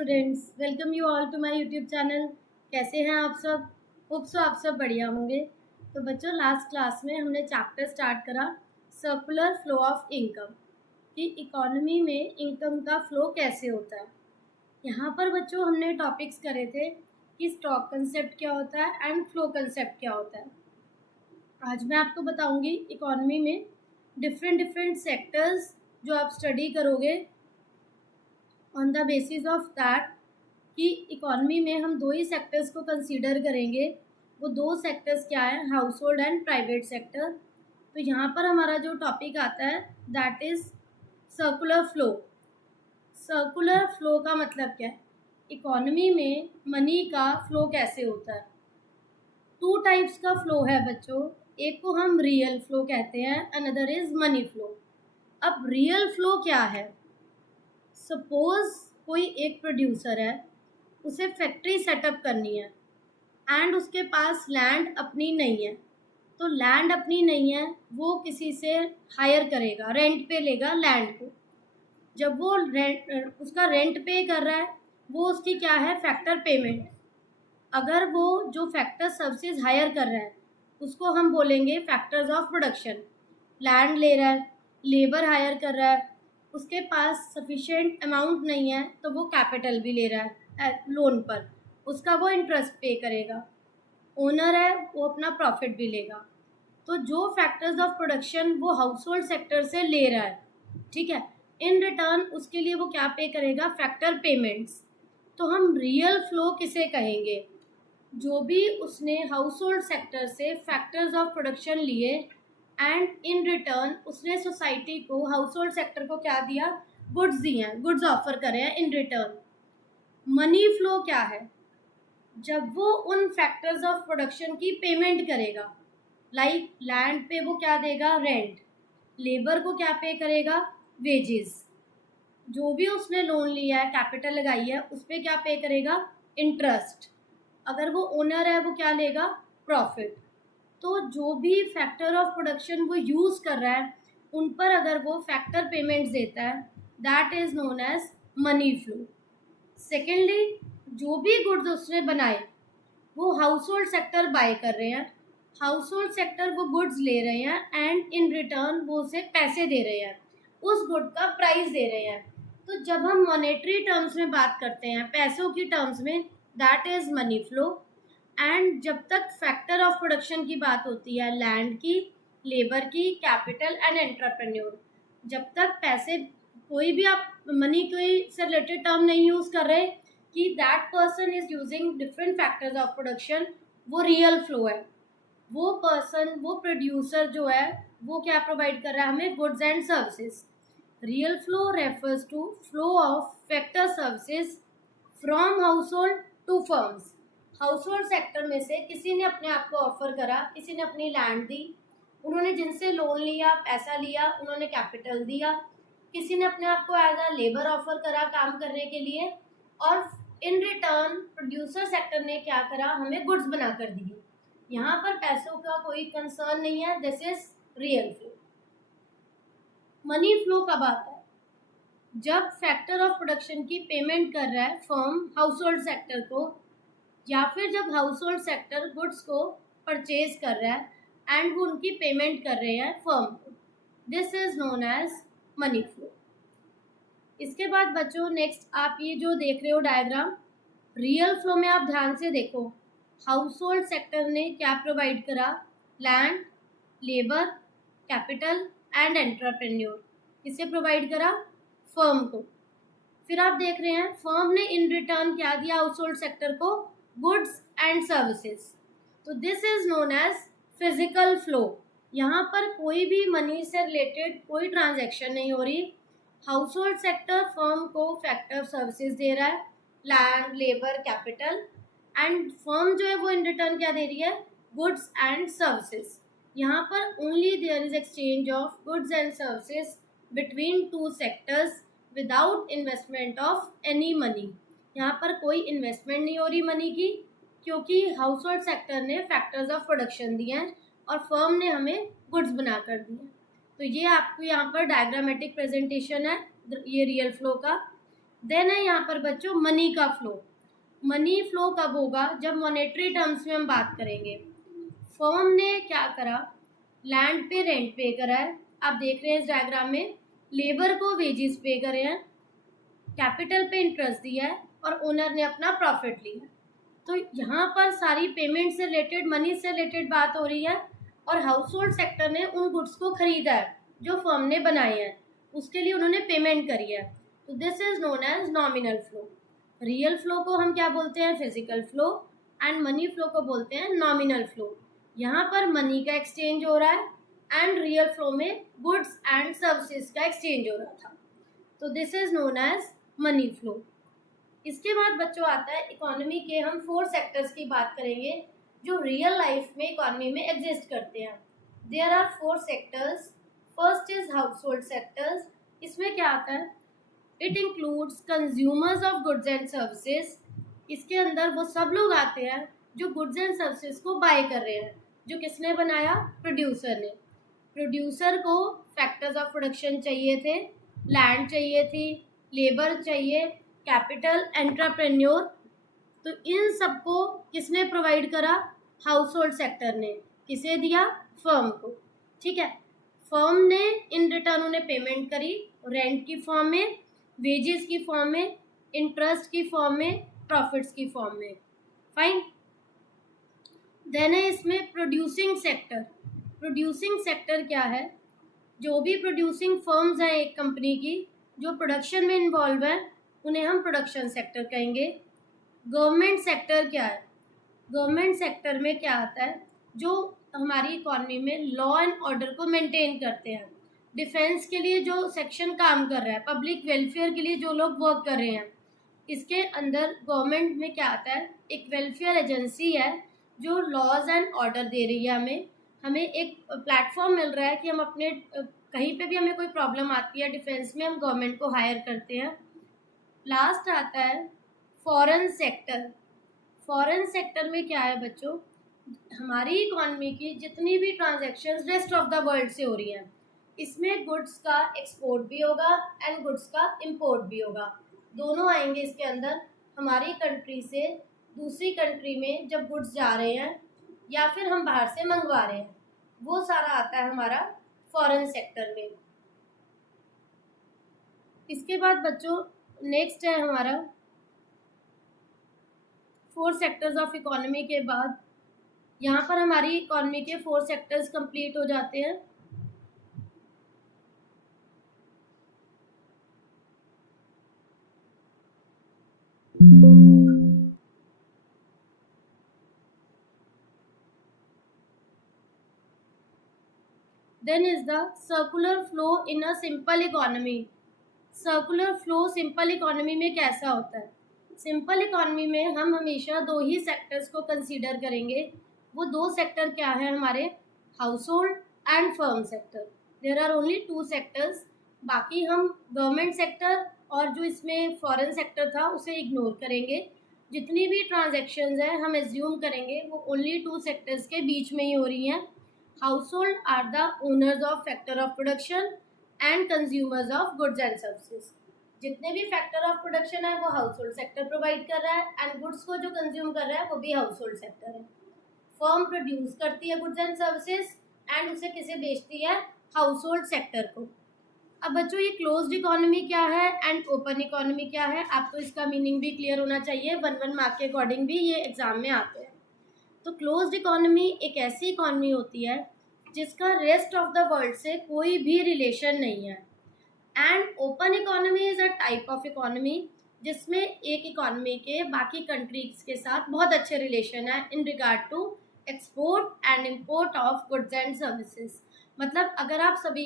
Students, welcome you all to my YouTube channel. कैसे हैं आप सब? होप सो आप सब बढ़िया होंगे। तो बच्चों, लास्ट क्लास में हमने चैप्टर स्टार्ट करा सर्कुलर फ्लो ऑफ इनकम, कि इकोनॉमी में इनकम का फ्लो कैसे होता है। यहाँ पर बच्चों हमने टॉपिक्स करे थे कि स्टॉक कंसेप्ट क्या होता है एंड फ्लो कंसेप्ट क्या होता है। आज मैं आपको बताऊँगी इकोनॉमी में डिफरेंट सेक्टर्स जो आप स्टडी करोगे on the basis of that कि इकोनॉमी में हम दो ही सेक्टर्स को कंसीडर करेंगे। वो दो सेक्टर्स क्या है? House hold and private sector. तो यहाँ पर हमारा जो टॉपिक आता है that is circular flow. Circular flow का मतलब क्या है? इकोनॉमी में मनी का फ्लो कैसे होता है। टू टाइप्स का फ्लो है बच्चों, एक को हम रियल फ्लो कहते हैं, अनदर इज मनी फ्लो। अब रियल फ्लो क्या है? सपोज कोई एक प्रोड्यूसर है, उसे फैक्ट्री सेटअप करनी है एंड उसके पास लैंड अपनी नहीं है। तो लैंड अपनी नहीं है, वो किसी से हायर करेगा, रेंट पे लेगा लैंड को। जब वो उसका रेंट पे कर रहा है, वो उसकी क्या है? Factor payment. अगर वो जो फैक्टर सर्विसेज हायर कर रहा है उसको हम बोलेंगे फैक्टर्स ऑफ प्रोडक्शन। लैंड ले रहा है, लेबर हायर कर रहा है, उसके पास सफिशिएंट अमाउंट नहीं है तो वो कैपिटल भी ले रहा है लोन पर, उसका वो इंटरेस्ट पे करेगा। ओनर है, वो अपना प्रॉफिट भी लेगा। तो जो फैक्टर्स ऑफ प्रोडक्शन वो हाउस होल्ड सेक्टर से ले रहा है, ठीक है, इन रिटर्न उसके लिए वो क्या पे करेगा? Factor payments. तो हम रियल फ्लो किसे कहेंगे? जो भी उसने हाउस होल्ड सेक्टर से फैक्टर्स ऑफ प्रोडक्शन लिए एंड इन रिटर्न उसने सोसाइटी को, हाउस होल्ड सेक्टर को क्या दिया? गुड्स दिए हैं, गुड्स ऑफर करे हैं इन रिटर्न। मनी फ्लो क्या है? जब वो उन फैक्टर्स ऑफ प्रोडक्शन की पेमेंट करेगा, लाइक लैंड पे वो क्या देगा? रेंट। लेबर को क्या पे करेगा? वेजेस। जो भी उसने लोन लिया है, कैपिटल लगाई है, उस पर क्या पे करेगा? इंटरेस्ट। अगर वो ओनर है, वो क्या लेगा? प्रॉफिट। तो जो भी फैक्टर ऑफ प्रोडक्शन वो यूज़ कर रहा है उन पर अगर वो फैक्टर पेमेंट्स देता है, that is known as money flow. Secondly, जो भी गुड्स उसने बनाए वो हाउस होल्ड सेक्टर बाय कर रहे हैं, हाउस होल्ड सेक्टर वो गुड्स ले रहे हैं एंड इन रिटर्न वो उसे पैसे दे रहे हैं, उस गुड का प्राइस दे रहे हैं। तो जब हम मॉनेटरी टर्म्स में बात करते हैं, पैसों की टर्म्स में, that is money flow. And जब तक फैक्टर ऑफ प्रोडक्शन की बात होती है, लैंड की, लेबर की, कैपिटल एंड एंटरप्रेन्योर, जब तक पैसे, कोई भी आप मनी कोई से रिलेटेड टर्म नहीं यूज़ कर रहे कि that person is using different factors of production, वो रियल फ्लो है। वो पर्सन, वो प्रोड्यूसर जो है, वो क्या प्रोवाइड कर रहा है हमें? Goods and services. Real flow refers to flow of factor services from household to firms. Household sector में से किसी ने अपने आप को ऑफर करा, किसी ने अपनी लैंड दी, उन्होंने जिनसे लोन लिया, पैसा लिया, उन्होंने कैपिटल दिया, किसी ने अपने आप को एज अ लेबर ऑफर करा काम करने के लिए, और इन रिटर्न प्रोड्यूसर सेक्टर ने क्या करा? हमें गुड्स बना कर दिए। यहाँ पर पैसों का कोई कंसर्न नहीं है। This is real flow. Money flow कब आता है? जब फैक्टर ऑफ प्रोडक्शन की पेमेंट कर रहा है फर्म हाउस होल्ड सेक्टर को, या फिर जब हाउस होल्ड सेक्टर गुड्स को परचेज कर रहा है एंड वो उनकी पेमेंट कर रहे हैं फर्म को। This is known as money flow. इसके बाद बच्चों नेक्स्ट आप ये जो देख रहे हो डायग्राम, रियल फ्लो में आप ध्यान से देखो, हाउस होल्ड सेक्टर ने क्या प्रोवाइड करा? Land, labour, capital and entrepreneur. किसे प्रोवाइड करा? फर्म को। फिर आप देख रहे हैं फर्म ने इन रिटर्न क्या दिया हाउस होल्ड सेक्टर को? Goods and services. तो this is known as physical flow. यहाँ पर कोई भी मनी से रिलेटेड कोई ट्रांजैक्शन नहीं हो रही। हाउस होल्ड सेक्टर फर्म को फैक्टर सर्विसेज दे रहा है, land, labour, capital, and firm जो है वो इन रिटर्न क्या दे रही है? Goods and services. यहाँ पर only there is exchange of goods and services between two sectors without investment of any money. यहाँ पर कोई इन्वेस्टमेंट नहीं हो रही मनी की, क्योंकि हाउस होल्ड सेक्टर ने फैक्टर्स ऑफ प्रोडक्शन दिए हैं और फर्म ने हमें गुड्स बना कर दिए हैं। तो ये आपको यहाँ पर डायग्रामेटिक प्रेजेंटेशन है ये रियल फ्लो का। देन है यहाँ पर बच्चों मनी का फ्लो। मनी फ्लो कब होगा? जब मॉनेटरी टर्म्स में हम बात करेंगे। फर्म ने क्या करा? लैंड पे रेंट पे करा है, आप देख रहे हैं इस डायग्राम में। लेबर को वेजेस पे करे हैं, कैपिटल पे इंटरेस्ट दिया है और ओनर ने अपना प्रॉफिट लिया। तो यहाँ पर सारी पेमेंट से रिलेटेड, मनी से रिलेटेड बात हो रही है। और हाउस होल्ड सेक्टर ने उन गुड्स को खरीदा है जो फर्म ने बनाए हैं, उसके लिए उन्होंने पेमेंट करी है। तो this is known as nominal flow. Real flow को हम क्या बोलते हैं? Physical flow. And money flow को बोलते हैं नॉमिनल फ्लो। यहाँ पर मनी का एक्सचेंज हो रहा है एंड रियल फ्लो में गुड्स एंड सर्विसेज का एक्सचेंज हो रहा था। तो this is known as money flow. इसके बाद बच्चों आता है इकोनॉमी के हम 4 सेक्टर्स की बात करेंगे जो रियल लाइफ में इकोनॉमी में एग्जिस्ट करते हैं। There are 4 sectors. First is household sectors. इसमें क्या आता है? It includes consumers of goods and services. इसके अंदर वो सब लोग आते हैं जो गुड्स एंड सर्विसेज को बाय कर रहे हैं। जो किसने बनाया? प्रोड्यूसर ने। प्रोड्यूसर को फैक्टर्स ऑफ प्रोडक्शन चाहिए थे, लैंड चाहिए थी, लेबर चाहिए, कैपिटल, एंटरप्रेन्योर। तो इन सबको किसने प्रोवाइड करा? हाउस होल्ड सेक्टर ने। किसे दिया? फर्म को। ठीक है, फर्म ने इन रिटर्न उन्हें पेमेंट करी, रेंट की फॉर्म में, वेजेस की फॉर्म में, इंटरेस्ट की फॉर्म में, प्रॉफिट्स की फॉर्म में। फाइन। देन है इसमें प्रोड्यूसिंग सेक्टर। प्रोड्यूसिंग सेक्टर क्या है? जो भी प्रोड्यूसिंग फर्म्स हैं एक कंपनी की, जो प्रोडक्शन में इन्वॉल्व है, उन्हें हम प्रोडक्शन सेक्टर कहेंगे। गवर्नमेंट सेक्टर क्या है? गवर्नमेंट सेक्टर में क्या आता है? जो हमारी इकॉनमी में लॉ एंड ऑर्डर को मेंटेन करते हैं। डिफेंस के लिए जो सेक्शन काम कर रहा है, पब्लिक वेलफेयर के लिए जो लोग वर्क कर रहे हैं, इसके अंदर गवर्नमेंट में क्या आता है? एक वेलफेयर एजेंसी है जो लॉज एंड ऑर्डर दे रही है हमें। हमें एक प्लेटफॉर्म मिल रहा है कि हम अपने कहीं पे भी हमें कोई प्रॉब्लम आती है डिफेंस में, हम गवर्नमेंट को हायर करते हैं। लास्ट आता है फॉरेन सेक्टर। फॉरेन सेक्टर में क्या है बच्चों? हमारी इकॉनमी की जितनी भी transactions rest of the world से हो रही हैं, इसमें गुड्स का एक्सपोर्ट भी होगा एंड गुड्स का इंपोर्ट भी होगा। दोनों आएंगे इसके अंदर। हमारी कंट्री से दूसरी कंट्री में जब गुड्स जा रहे हैं या फिर हम बाहर से मंगवा रहे हैं, वो सारा आता है हमारा फॉरेन सेक्टर में। इसके बाद बच्चों नेक्स्ट है हमारा 4 सेक्टर्स ऑफ इकोनॉमी के बाद, यहाँ पर हमारी इकोनॉमी के 4 सेक्टर्स कंप्लीट हो जाते हैं। Then is the circular flow in a simple economy. Circular flow simple economy में कैसा होता है? सिंपल इकोनॉमी में हम हमेशा 2 ही सेक्टर्स को कंसीडर करेंगे। वो 2 सेक्टर क्या है हमारे? Household and firm sector. There are only 2 sectors. बाकी हम गवर्नमेंट सेक्टर और जो इसमें फॉरेन सेक्टर था उसे इग्नोर करेंगे। जितनी भी ट्रांजैक्शंस हैं हम एज्यूम करेंगे वो ओनली 2 सेक्टर्स के बीच में ही हो रही हैं। Household are the owners of factor of production and consumers of goods and services. जितने भी फैक्टर ऑफ प्रोडक्शन है वो हाउस होल्ड सेक्टर प्रोवाइड कर रहा है एंड गुड्स को जो कंज्यूम कर रहा है वो भी हाउस होल्ड सेक्टर है। फर्म प्रोड्यूस करती है गुड्स एंड सर्विसेज एंड उसे किसे बेचती है? हाउस होल्ड सेक्टर को। अब बच्चों ये क्लोज्ड इकोनॉमी क्या है एंड ओपन इकोनॉमी क्या है, आपको इसका मीनिंग भी क्लियर होना चाहिए। 1 मार्क के अकॉर्डिंग भी ये एग्जाम में आते हैं। तो क्लोज्ड इकोनॉमी एक ऐसी इकोनॉमी होती है जिसका रेस्ट ऑफ द वर्ल्ड से कोई भी रिलेशन नहीं है। And open economy is a type of economy जिसमें एक इकोनॉमी के बाकी कंट्रीज के साथ बहुत अच्छे रिलेशन है in regard to export and import of goods and services. मतलब अगर आप सभी,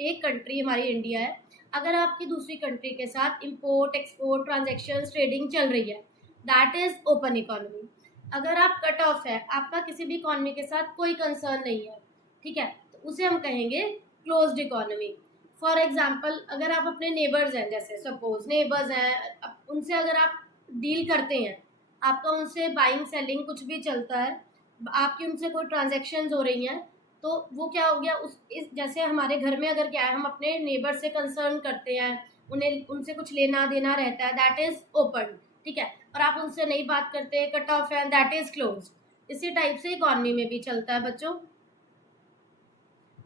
एक कंट्री हमारी इंडिया है, अगर आपकी दूसरी कंट्री के साथ इम्पोर्ट एक्सपोर्ट ट्रांजेक्शन ट्रेडिंग चल रही है, दैट इज ओपन इकोनॉमी। अगर आप कट ऑफ है, आपका किसी भी इकोनॉमी के साथ कोई कंसर्न नहीं है, ठीक है, तो उसे हम कहेंगे क्लोज्ड इकोनॉमी। फॉर एग्जाम्पल अगर आप अपने नेबर्स हैं, जैसे सपोज नेबर्स हैं, उनसे अगर आप डील करते हैं, आपका उनसे बाइंग सेलिंग कुछ भी चलता है, आपकी उनसे कोई ट्रांजेक्शन्स हो रही हैं, तो वो क्या हो गया, जैसे हमारे घर में अगर क्या है, हम अपने नेबर से कंसर्न करते हैं, उन्हें उनसे कुछ लेना देना रहता है, दैट इज ओपन, ठीक है, और आप उनसे नहीं बात करते, कट ऑफ है, दैट इज क्लोज। इसी टाइप से इकोनॉमी में भी चलता है बच्चों।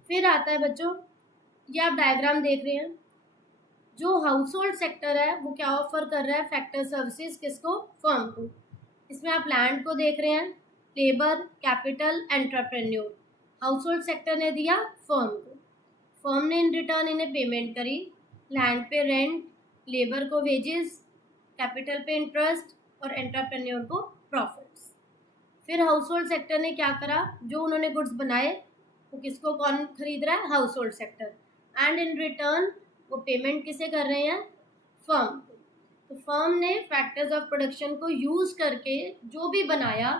फिर आता है बच्चों, ये आप डायग्राम देख रहे हैं, जो हाउस होल्ड सेक्टर है वो क्या ऑफर कर रहा है, फैक्टर सर्विसेज किसको, फर्म को। इसमें आप लैंड को देख रहे हैं, labour, capital, entrepreneur. House hold sector ने दिया फर्म को, फर्म ने इन रिटर्न इन्हें पेमेंट करी, लैंड पे रेंट, लेबर को वेजेस, कैपिटल पे इंटरेस्ट और एंटरप्रेन्योर को प्रॉफिट्स। फिर हाउस होल्ड सेक्टर ने क्या करा, जो उन्होंने गुड्स बनाए वो किसको, कौन खरीद रहा है, house hold sector, and in return वो पेमेंट किसे कर रहे हैं, फर्म को। तो फर्म ने फैक्टर्स ऑफ प्रोडक्शन को यूज करके जो भी बनाया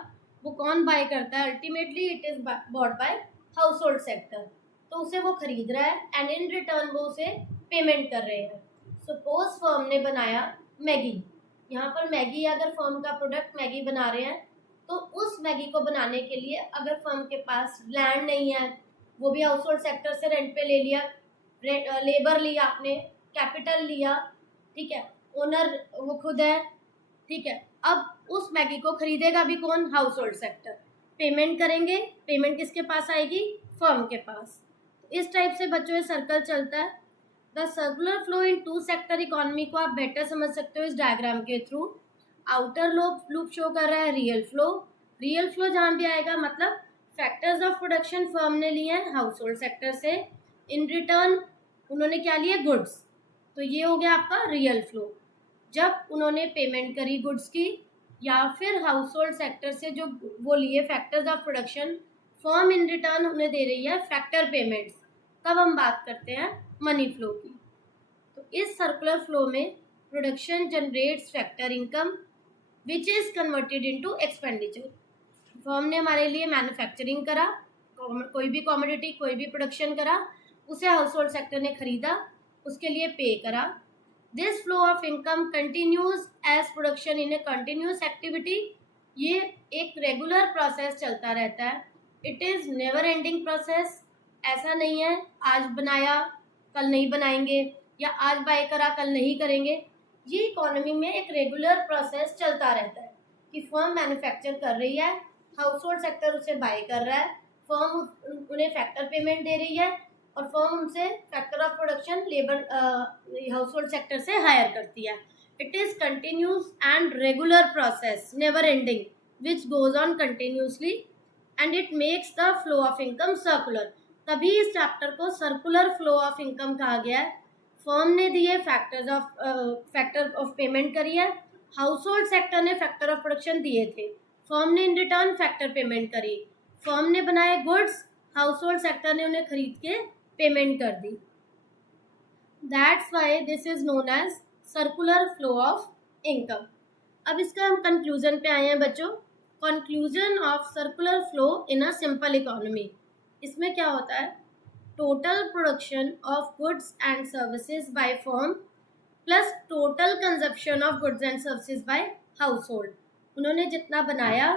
वो कौन बाय करता है, ultimately it is bought by household sector, तो उसे वो खरीद रहा है एंड इन रिटर्न वो उसे पेमेंट कर रहे हैं। सपोज फर्म ने बनाया मैगी, यहाँ पर मैगी, अगर फर्म का प्रोडक्ट मैगी बना रहे हैं तो उस मैगी को बनाने के लिए अगर फर्म के पास लैंड नहीं है, वो भी हाउस होल्ड सेक्टर से रेंट पे ले लिया, लेबर लिया आपने, कैपिटल लिया, ठीक है, ओनर वो खुद है, ठीक है, अब उस मैगी को खरीदेगा भी कौन, हाउस होल्ड सेक्टर, पेमेंट करेंगे, पेमेंट किसके पास आएगी, फर्म के पास। इस टाइप से बच्चों ये सर्कल चलता है। The circular flow in two sector economy को आप बेटर समझ सकते हो इस डायग्राम के थ्रू। आउटर लूप शो कर रहा है रियल फ्लो, रियल फ्लो जहाँ भी आएगा मतलब फैक्टर्स ऑफ प्रोडक्शन फर्म ने लिए हैं हाउस होल्ड सेक्टर से, इन रिटर्न उन्होंने क्या लिया, गुड्स, तो ये हो गया आपका रियल फ्लो। जब उन्होंने पेमेंट करी गुड्स की, या फिर हाउस होल्ड सेक्टर से जो वो लिए factors of production, firm in return उन्हें दे रही है फैक्टर पेमेंट्स, तब हम बात करते हैं मनी फ्लो की। तो इस सर्कुलर फ्लो में production generates factor income which is converted into expenditure. Firm ने हमारे लिए मैन्युफैक्चरिंग करा, कोई भी कॉमोडिटी, कोई भी प्रोडक्शन करा, उसे हाउस होल्ड सेक्टर ने खरीदा, उसके लिए पे करा। This flow of income continues as production in a continuous activity, ये एक रेगुलर प्रोसेस चलता रहता है, it is never ending process. ऐसा नहीं है आज बनाया कल नहीं बनाएंगे, या आज बाय करा कल नहीं करेंगे, ये इकोनॉमी में एक रेगुलर प्रोसेस चलता रहता है कि फर्म मैन्युफैक्चर कर रही है, हाउस होल्ड सेक्टर उसे बाय कर रहा है, फर्म उन्हें फैक्टर पेमेंट दे रही है और फर्म उनसे factor of production labour house hold sector से हायर करती है। It is continuous and regular process, never ending, which goes on continuously and it makes the flow of income circular. तभी इस chapter को सर्कुलर फ्लो ऑफ इनकम कहा गया है। Firm ने दिए फैक्टर ऑफ पेमेंट करी है, हाउस होल्ड सेक्टर ने फैक्टर ऑफ प्रोडक्शन दिए थे, फर्म ने इन रिटर्न फैक्टर पेमेंट करी, फर्म ने बनाए गुड्स, हाउस होल्ड सेक्टर ने उन्हें खरीद के पेमेंट कर दी। That's why this is known as circular flow of income. अब इसका हम कंक्लूजन पे आए हैं बच्चों। Conclusion of circular flow in a simple economy, इसमें क्या होता है, total production of goods and services by firm plus total consumption of goods and services by household, उन्होंने जितना बनाया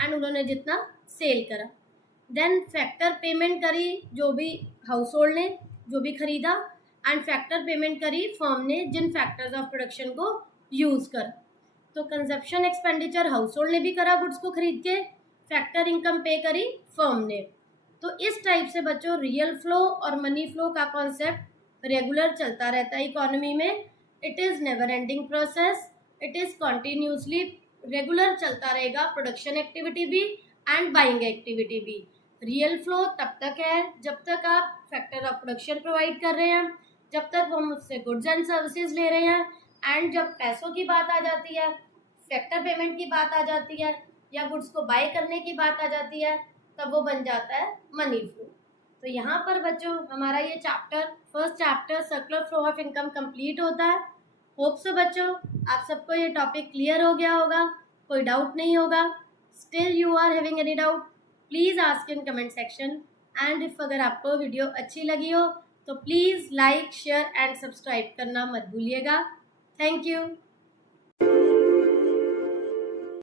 एंड उन्होंने जितना सेल करा, देन फैक्टर पेमेंट करी जो भी हाउस होल्ड ने जो भी खरीदा, एंड फैक्टर पेमेंट करी फर्म ने जिन फैक्टर्स ऑफ प्रोडक्शन को यूज़ करा। तो कंजप्शन एक्सपेंडिचर हाउस होल्ड ने भी करा गुड्स को खरीद के, फैक्टर इनकम पे करी फर्म ने। तो इस टाइप से बच्चों रियल फ्लो और मनी फ्लो का कॉन्सेप्ट रेगुलर चलता रहता है इकोनॉमी में। It is never ending process, it is continuously regular चलता रहेगा, प्रोडक्शन एक्टिविटी भी एंड बाइंग एक्टिविटी भी। रियल फ्लो तब तक है जब तक आप फैक्टर ऑफ प्रोडक्शन प्रोवाइड कर रहे हैं, जब तक हम उससे गुड्स एंड सर्विसेज ले रहे हैं, एंड जब पैसों की बात आ जाती है, फैक्टर पेमेंट की बात आ जाती है, या गुड्स को बाय करने की बात आ जाती है, तब वो बन जाता है मनी फ्लो। तो यहाँ पर बच्चों हमारा ये first chapter circular flow of income complete होता है। होप सो बच्चों आप सबको ये टॉपिक क्लियर हो गया होगा, कोई डाउट नहीं होगा। Still you are having any doubt please ask in comment section, and if अगर आपको वीडियो अच्छी लगी हो तो please like share and subscribe करना मत भूलिएगा। Thank you.